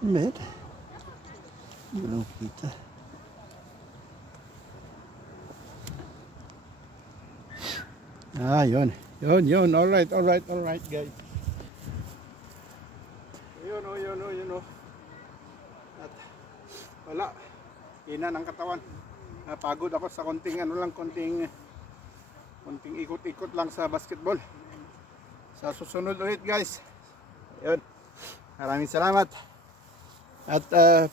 Med. Belum kita. Yun. Yun. Alright, guys. Yun, oh. At wala. Hina ng katawan. Napagod ako sa konting ikot-ikot lang sa basketball. Sa susunod ulit, guys. Yun. Maraming salamat. At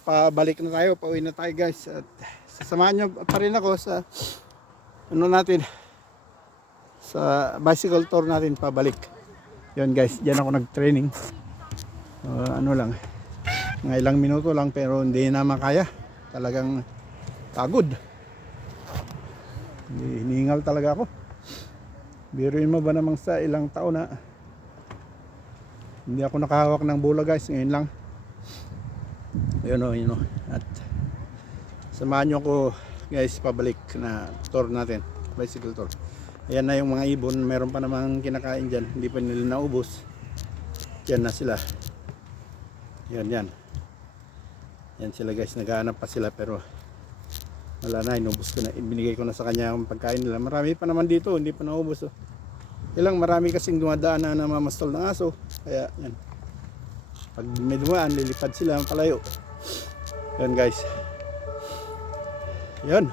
pabalik na tayo, pauwi na tayo, guys. At sasamahan nyo pa rin ako sa sa bicycle tour natin pabalik. Yun, guys, diyan ako nag-training. Lang, mga ilang minuto lang, pero hindi na makaya. Talagang pagod. Hinihingal talaga ako. Biruin mo ba namang sa ilang taon na hindi ako nakahawak ng bola, guys. Ngayon lang. Yun o. At samahan nyo ko, guys, pabalik na tour natin, bicycle tour. Ayan na yung mga ibon. Meron pa namang kinakain dyan, hindi pa nila naubos. Yan na sila. Yan sila, guys. Naghahanap pa sila, pero wala na, inubos ko na. Binigay ko na sa kanya ang pagkain nila. Marami pa naman dito, hindi pa naubos. Marami kasing dumadaan na namamastol ng aso. Kaya yan, pag may dumaan, lilipad sila palayo. Yan, guys. Yan,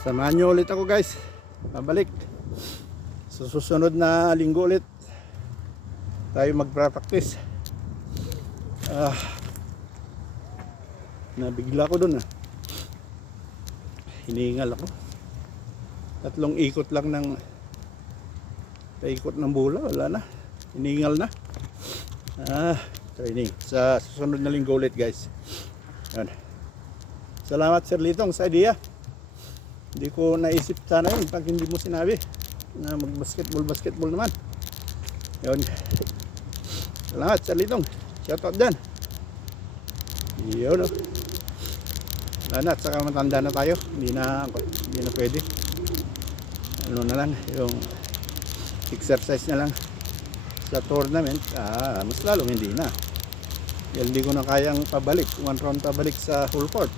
samahan nyo ulit ako, guys. Babalik sa susunod na linggo ulit tayo magpa-practice. Nabigla ko dun. Hinihingal ako. 3 ikot lang ng paikot ng bola, wala na. Hinihingal na. Training sa susunod na linggo ulit, guys. Yan. Salamat, Sir Litong, sa idea. Hindi ko naisip sana yun pag hindi mo sinabi na mag-basketball naman. Yun. Salamat, Sir Litong. Shoutout dyan. Yun, at saka matanda na tayo. Hindi na pwede. Ano na lang, yung exercise na lang sa tournament. Mas lalong hindi na. Hindi ko na kayang pabalik. 1 round pabalik sa full court.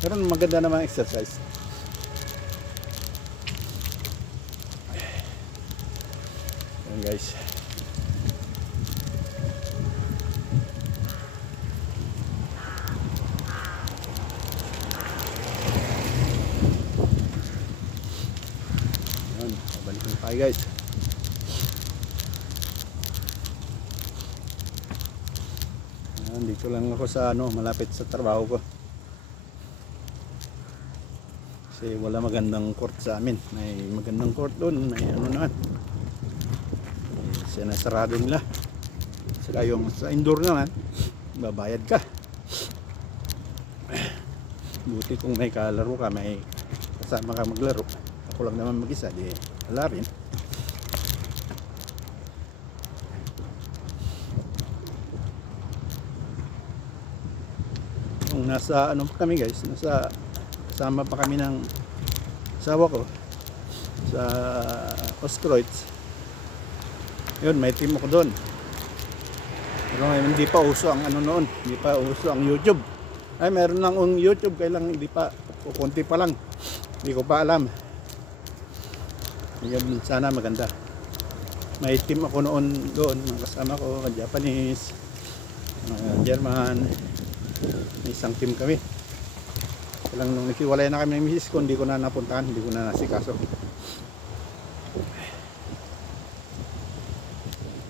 Pero maganda naman exercise. Ayan, guys. Ayan, pabalik na tayo, guys. Dito lang ako sa malapit sa trabaho ko. Kasi wala magandang court sa amin. May magandang court doon, may naman. Sinasarado nila. Sila yung sa indoor naman, babayad ka. Buti kung may kalaro ka, may kasama ka maglaro. Ako lang naman mag-isa, di wala rin. Nasa pa kami, guys, kasama pa kami ng asawa ko sa Ostroids. Yun, may team ako doon. Pero hindi pa uso ang noon, hindi pa uso ang YouTube. Meron lang ang YouTube, kailang hindi pa, kunti pa lang, hindi ko pa alam. Yun, sana maganda. May team ako noon doon, mga kasama ko, Japanese, German. May isang team kami. Kailang nung nakiwalay na kami ng misis ko, hindi ko na napuntahan, hindi ko na nasikaso.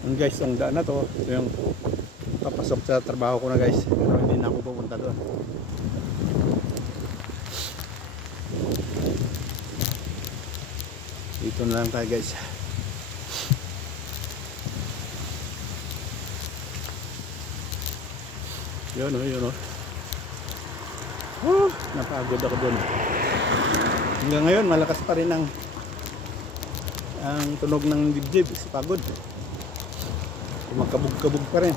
Yun, guys, ang daan na to, ito yung papasok sa trabaho ko na, guys. Pero hindi na ako pupunta doon. Dito na lang tayo, guys. Yun o. Napagod ako doon. Hanggang ngayon, malakas pa rin ang tunog ng dibdib. Kasi pagod. Magkabog-kabog pa rin.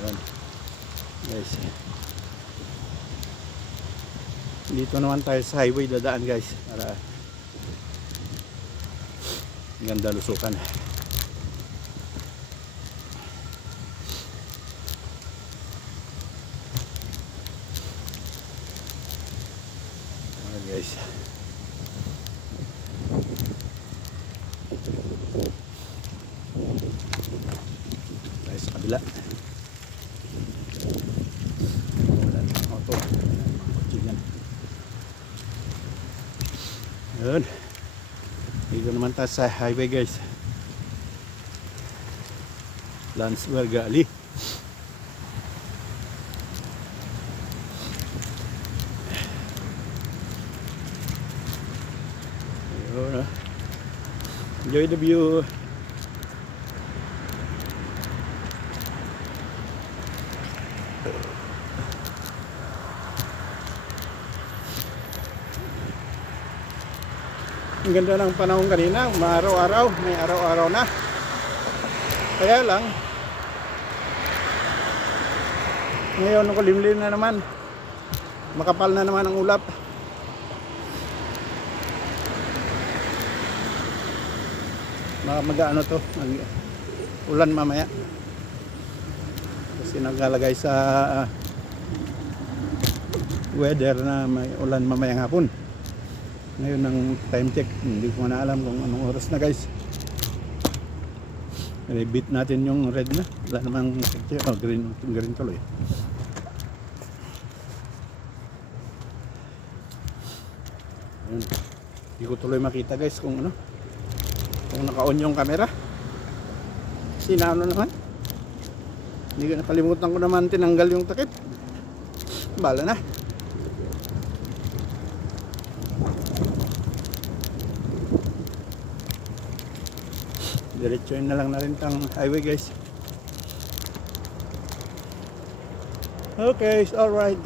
Yan. Guys. Dito naman tayo sa highway dadaan guys, para ganda lusukan. Ayan guys. Tayo sa kabila. Wala na auto. Kutsingan. Ayan. Dito naman tayo sa highway guys. Landsberg Ali. Ayun, enjoy the view. Ang ganda ng panahon kanina, maaraw-araw, may araw-araw na. Kaya lang, ngayon kulimlim na naman. Makapal na naman ang ulap. Mag-ano to, ulan mamaya. Kasi naglalagay sa weather na may ulan mamayang hapon. Ngayon ang time check, hindi ko na alam kung anong oras na guys. I-beat natin yung red na. Wala namang green tuloy. Ayun. Hindi ko tuloy makita guys kung ano, kung naka-on yung camera. Sinano naman. Hindi ko nakalimutan ko naman tinanggal yung takip. Bala na. Diretsuin na lang na rin tang highway guys. Okay, it's alright.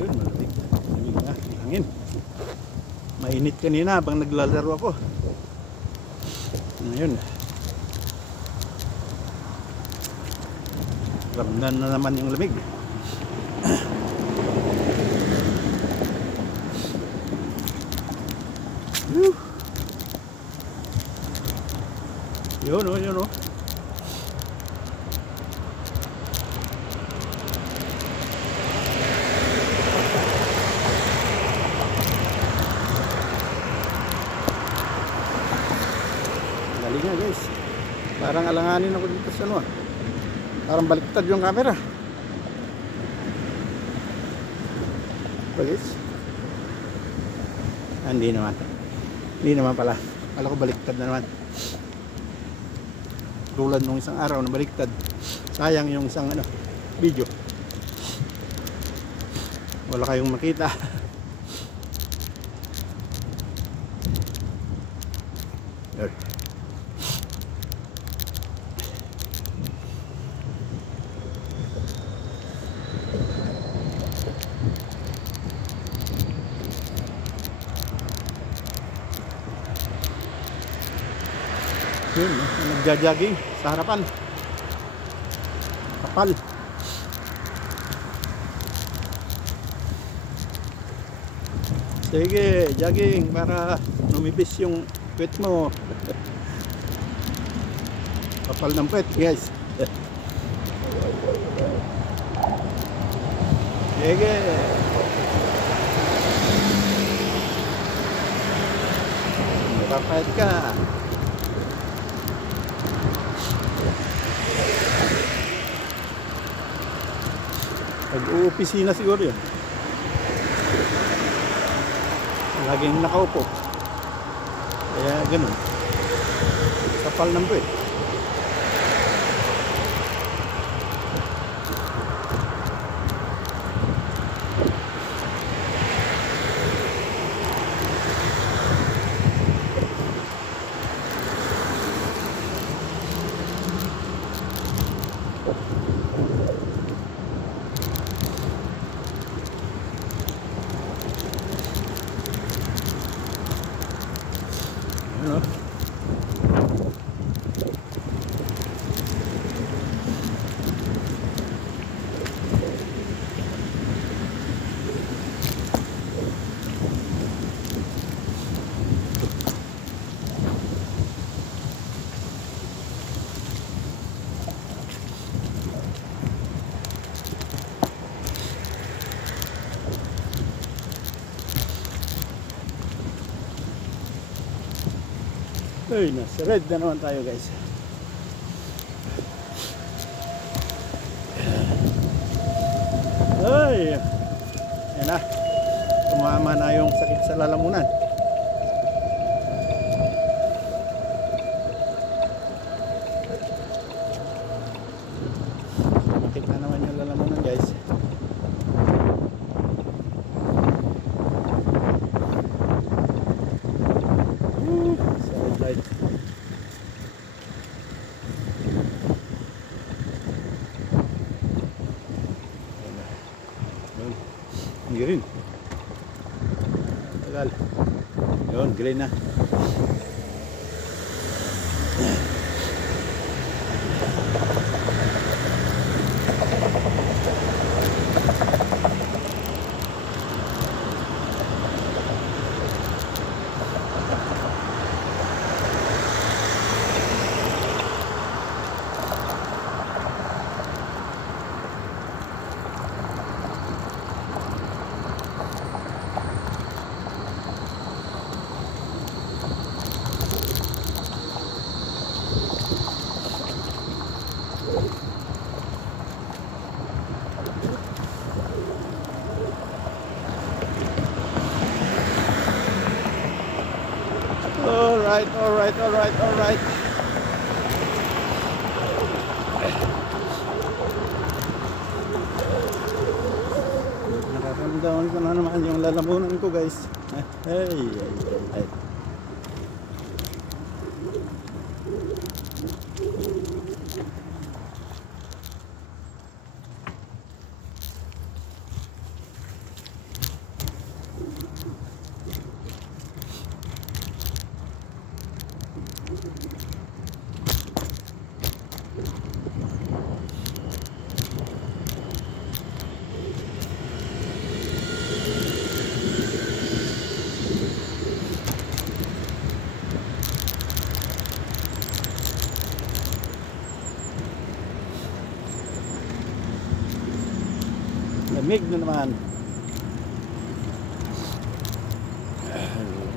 Yun, malamig. Malamig na, hangin. Mainit kanina habang naglalaro ako. Ngayon, ramdam na naman yung lamig. Yun o, yun o. Galing nga guys. Parang alanganin ako dito sa ano. Parang baliktad yung camera. Guys. Hindi naman. Hindi naman pala. Kala ko baliktad na naman. Tulad nung isang araw na baliktad. Sayang yung isang ano, video. Wala kayong makita. Yun. Yun, nagja-jogging sa harapan. Kapal. Sige, jogging para lumibis yung puwet mo. Kapal ng puwet, guys. Sige. Papayad ka. Pag-uopisina siguro yun. Laging nakaupo. Kaya ganun. Kapal ng puwet. Ano? Ay, nasa red na naman tayo guys. Ay, yan na. Tumama na yung sakit sa lalamunan. Sakit na naman yung lalamunan guys. Right. Green. Tagal. Yun, green na. Alright. Nakaramdaman ko na naman yung lalamunan ko guys. Ay. Lamig na naman.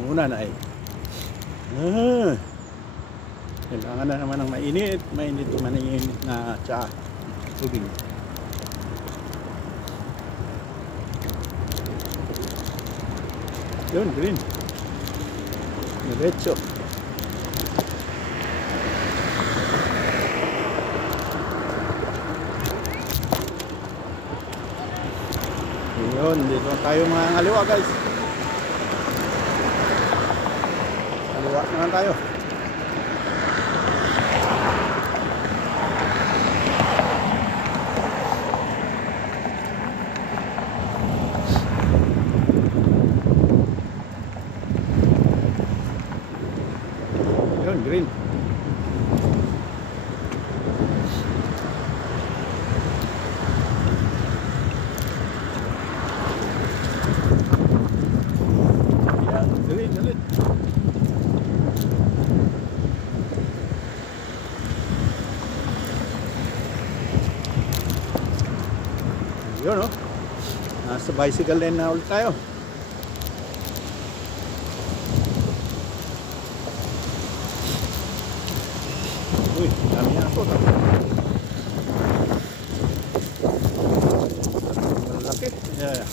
Muna na kailangan na naman ng mainit na tsaa. Tubig. Yun, green. Diretso. Yun, dito tayo mga ngaliwa guys. Ngaliwa naman tayo. Yun, green. Ulit. Yun o. Nasa bicycle lane na ulit tayo. puta. Malaki. Yeah.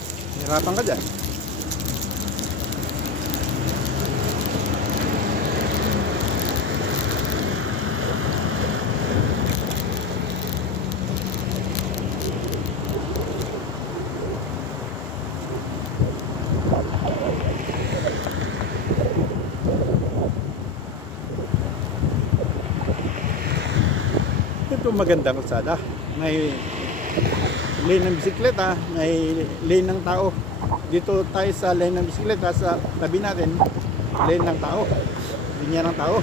Hirapan ka dyan. Ito magandang kalsada. May lane ng bisikleta, may lane ng tao. Dito tayo sa lane ng bisikleta, sa tabi natin, lane ng tao. Linya ng tao.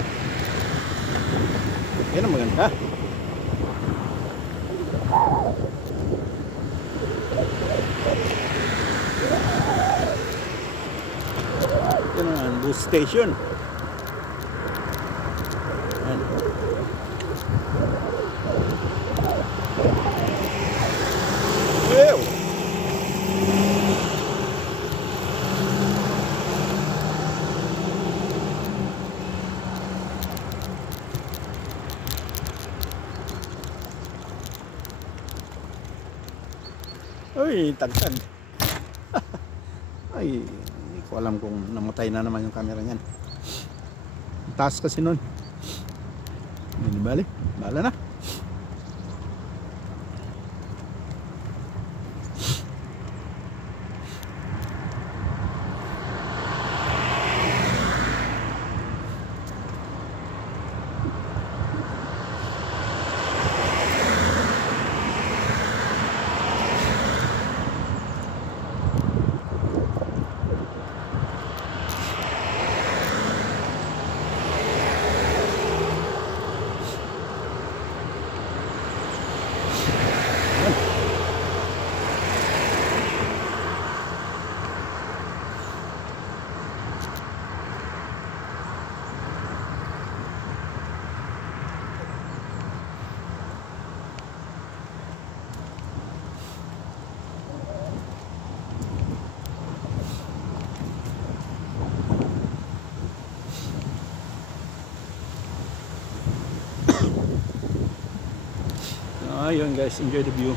Yan ang maganda. Yan ang bus station. Yan. Ew! Uy, tagtag. Ay, hindi ko alam kung namatay na naman yung camera niyan. Taas kasi nun. Hindi bali. Bahala na. Ayun guys, enjoy the view.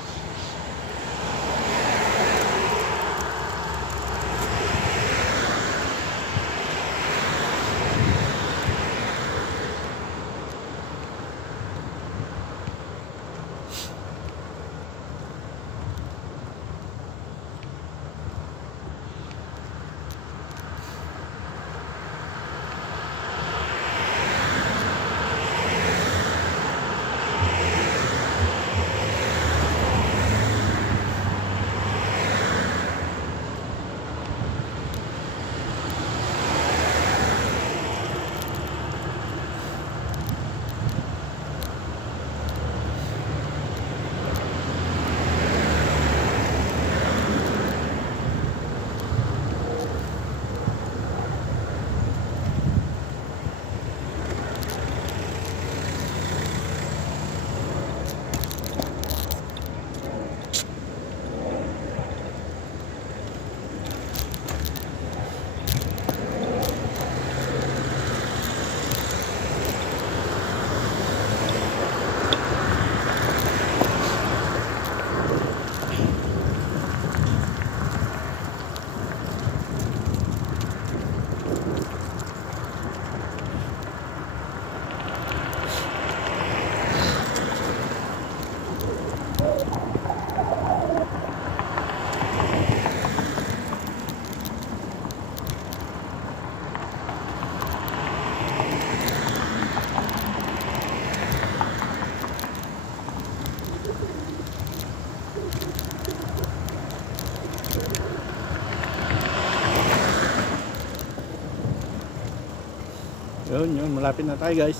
Yun, malapit na tayo guys.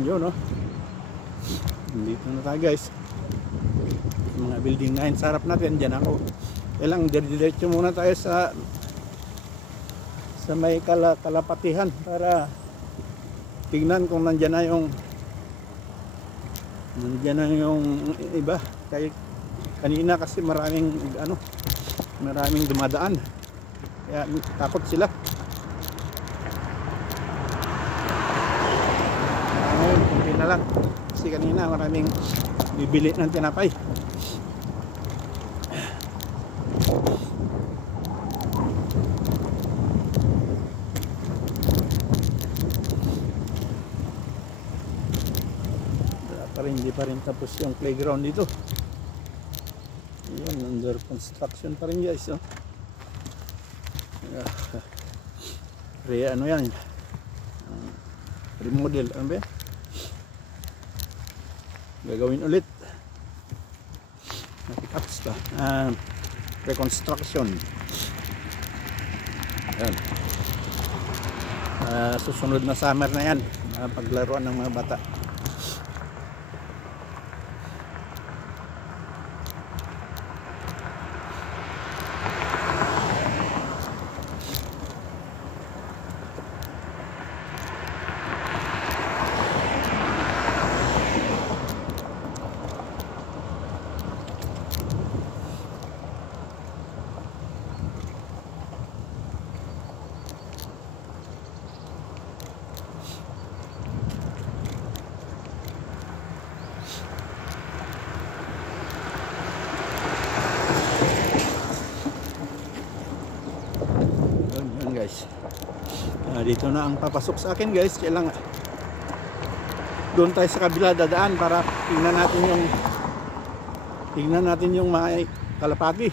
Yun oh. Dito na tayo guys. Mga building na yun sa harap natin. Diyan ako. Kailang diretso muna tayo sa may kalapatihan para tignan kung nandyan na yung iba. Kaya kanina kasi maraming dumadaan. Kaya takot sila. Ngayon, kunti na lang. Kasi kanina maraming bibili ng tinapay. Hindi pa rin tapos yung playground dito. Yun, under construction pa rin guys. Oh. Ano yan? Remodel. Ano ba yan? Gagawin ulit. Nakikats ka. Reconstruction. Yan. Susunod na summer na yan. Paglaruan ng mga bata. Guys, dito na ang papasok sa akin guys. Kailangan doon tayo sa kabila dadaan para tingnan natin yung mga kalapati.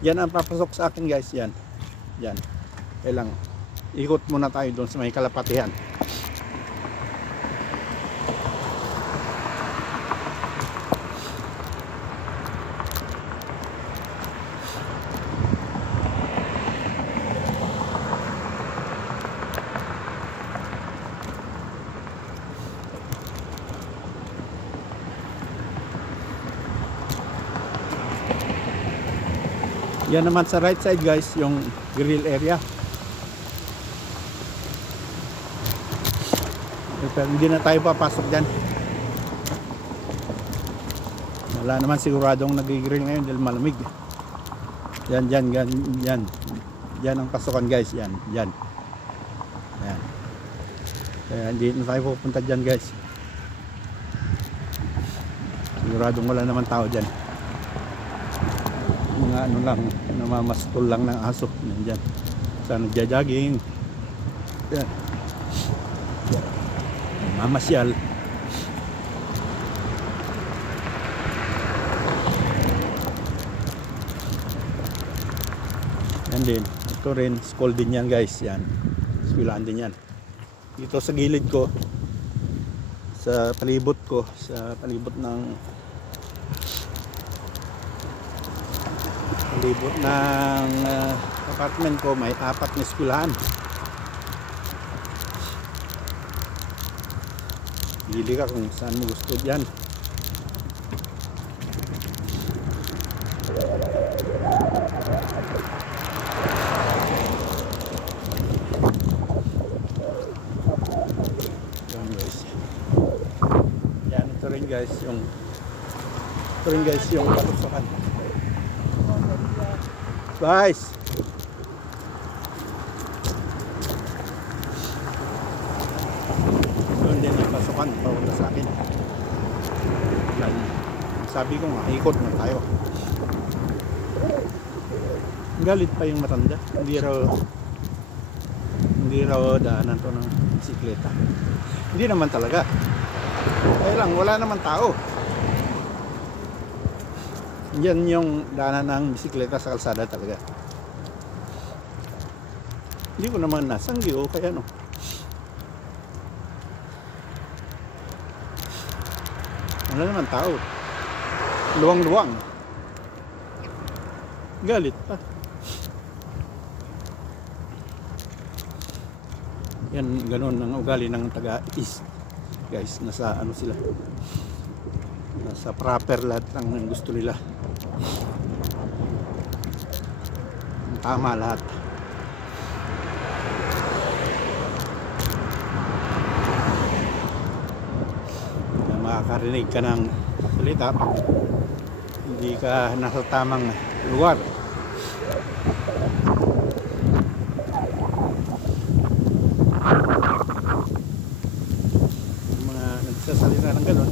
Yan ang papasok sa akin guys. Yan kailangan ikot muna tayo doon sa may kalapatihan. Yan naman sa right side guys, yung grill area. Pero hindi na tayo papasok dyan. Wala naman siguradong nag-grill ngayon dahil malamig. Yan. Yan ang pasukan guys, yan. Kaya hindi na tayo pupunta dyan guys. Siguradong wala naman tao dyan. Mga lang, namamastol lang ng aso nandiyan. Sa nagja-jogging. Yan. Mamasyal. Yan din. Ito rin, school din yan guys. Yan. Eskwelahan din yan. Dito sa gilid ko, sa palibot ng apartment ko, may 4 na eskwelahan. Pili ka kung saan mo gusto diyan. Yan, ito rin guys yung palusukan. Guys, doon din ang pasukan papunta sa akin. Yan. Sabi ko nga, ikot na tayo. Galit pa yung matanda. Hindi raw daanan to ng bisikleta. Hindi naman talaga. Kaya lang, wala naman tao. Yan yung daanan ng bisikleta sa kalsada talaga. Hindi ko naman nasanggi o kaya no. Wala naman tao. Luwang-luwang. Galit pa. Yan, ganun ang ugali ng taga-east. Guys, nasa ano sila. Nasa proper lahat ng gusto nila. Tama lahat. Makakarinig ka ng salita pag hindi ka nasa tamang lugar. Mga nagsasalita ng gano'n,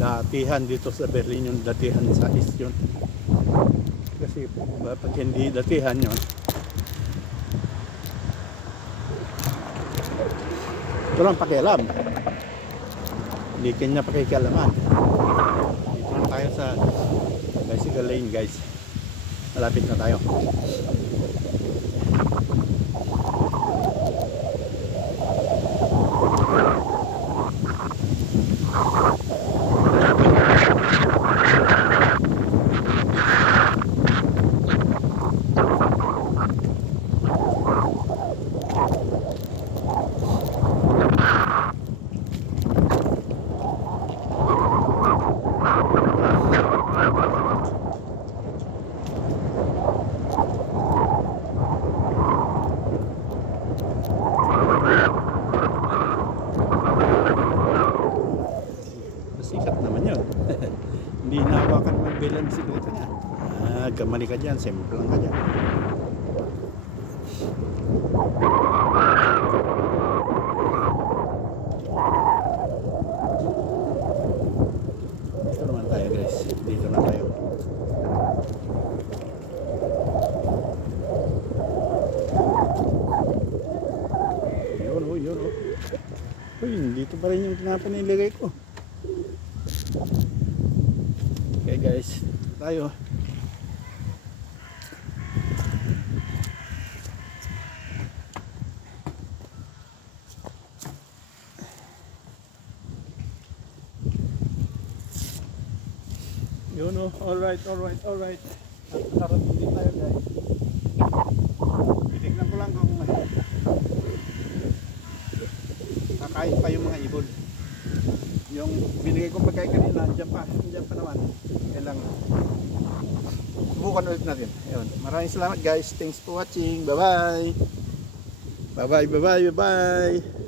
datihan dito sa Berlin yun, datihan sa East yun. Kasi pag hindi datihan yun, walang pakialam. Hindi kanya pakikialaman. Dito na tayo sa bicycle lane, guys. Malapit na tayo. Sikat naman yun. Hindi nahawakan mo yung bilang bisikleta niya. Kamali ka dyan, simple lang ka dyan. Dito naman tayo, guys. Dito na tayo. Yun o, yun o. Uy, dito pa rin yung pinapanilagay ko. Okay guys, tayo. Yun o, alright. Nakarating din tayo guys. Titignan ko lang kung kakain pa yung mga ibon. Yung binigay kong pagkain kanina, dyan pa naman. Kailangan subukan ulit natin. Ayun. Maraming salamat guys. Thanks for watching. Bye bye.